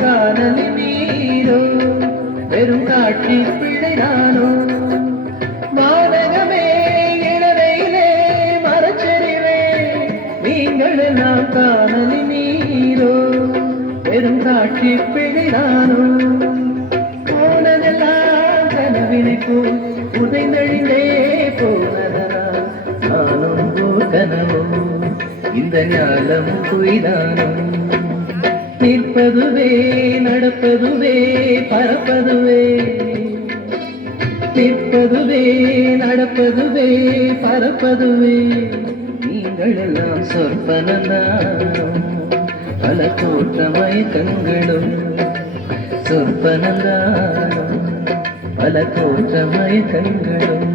காதலின் நீரோ வெறும் காட்சி பிள்ளைதானோ மாதகமே இளவையிலே மரச்சரிவே நீங்கள் எல்லாம் காதலின் நீரோ வெறும் காட்சி பிள்ளைதானோ போனதெல்லாம் கனவினை போல் உதைந்தழிந்தே போனதா நானும் கனவோ இந்த ஞானம் பொய்தானோ நிற்பதுவே நடப்பதுவே பறப்பதுவே நிற்பதுவே நடப்பதுவே பறப்பதுவே நீங்கள் எல்லாம் சொற்பனந்தான் பல தோற்ற மயக்கங்களும் சொற்பனந்தான் பல தோற்ற மயக்கங்களும்